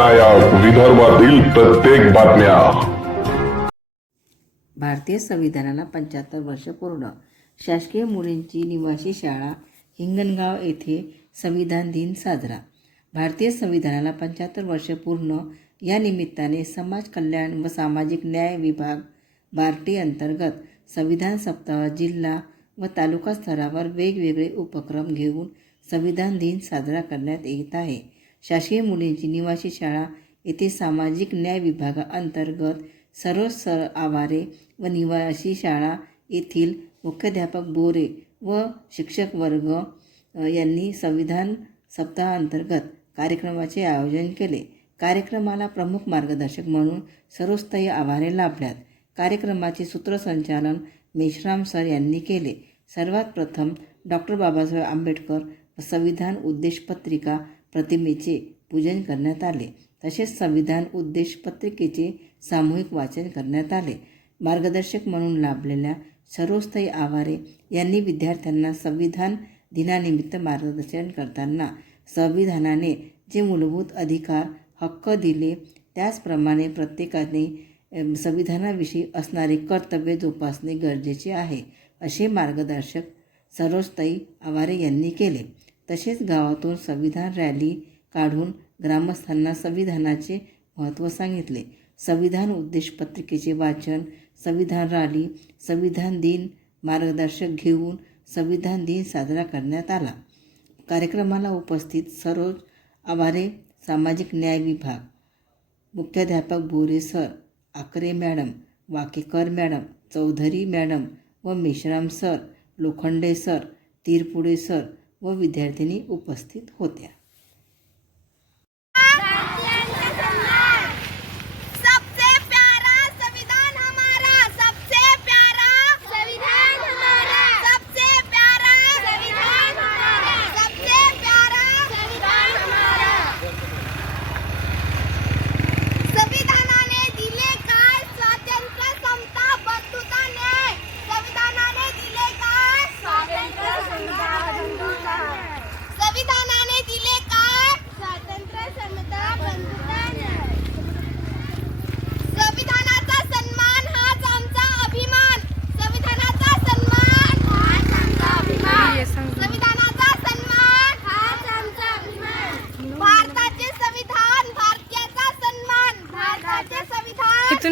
लोकनायक विदर्भातील प्रत्येक बातम्या. भारतीय संविधानाला पंच्याहत्तर वर्ष पूर्ण. शासकीय मुलींची निवासी शाळा हिंगणगाव येथे संविधान दिन साजरा. भारतीय संविधानाला पंच्याहत्तर वर्ष पूर्ण. या निमित्ताने समाज कल्याण व सामाजिक न्याय विभाग बार्टी अंतर्गत संविधान सप्ताह जिल्हा व तालुका स्तरावर वेगवेगळे उपक्रम घेऊन संविधान दिन साजरा करण्यात येत आहे. शासकीय मुलींची निवासी शाळा येथे सामाजिक न्याय विभागाअंतर्गत सर्व सर आवारे व निवासी शाळा येथील मुख्याध्यापक बोरे व शिक्षक वर्ग यांनी संविधान सप्ताहांतर्गत कार्यक्रमाचे आयोजन केले. कार्यक्रमाला प्रमुख मार्गदर्शक म्हणून सर्वस्तरीय आवारे लाभल्यात. कार्यक्रमाचे सूत्रसंचालन मेश्राम सर यांनी केले. सर्वात प्रथम डॉक्टर बाबासाहेब आंबेडकर व संविधान उद्देश पत्रिका प्रतिमेचे पूजन करण्यात आले. तसेच संविधान उद्देश पत्रिकेचे सामूहिक वाचन करण्यात आले. मार्गदर्शक म्हणून लाभलेल्या सर्वस्तयी आवारे यांनी विद्यार्थ्यांना संविधान दिनानिमित्त मार्गदर्शन करताना संविधानाने जे मूलभूत अधिकार हक्क दिले त्याचप्रमाणे प्रत्येकाने संविधानाविषयी असणारे कर्तव्य जोपासणे गरजेचे आहे असे मार्गदर्शक सरोजताई आवारे यांनी केले. तसेच गावातून संविधान रॅली काढून ग्रामस्थांना संविधानाचे महत्त्व सांगितले. संविधान उद्देश पत्रिकेचे वाचन संविधान रॅली संविधान दिन मार्गदर्शक घेऊन संविधान दिन साजरा करण्यात आला. कार्यक्रमाला उपस्थित सरोज आवारे सामाजिक न्याय विभाग मुख्याध्यापक Bore sir Akare madam Wakekar madam Chaudhari madam व Meshram sir Lokhande sir Tirpude sir व विद्यार्थिनी उपस्थित होत्या.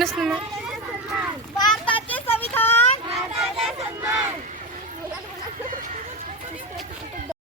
दिसूनच ना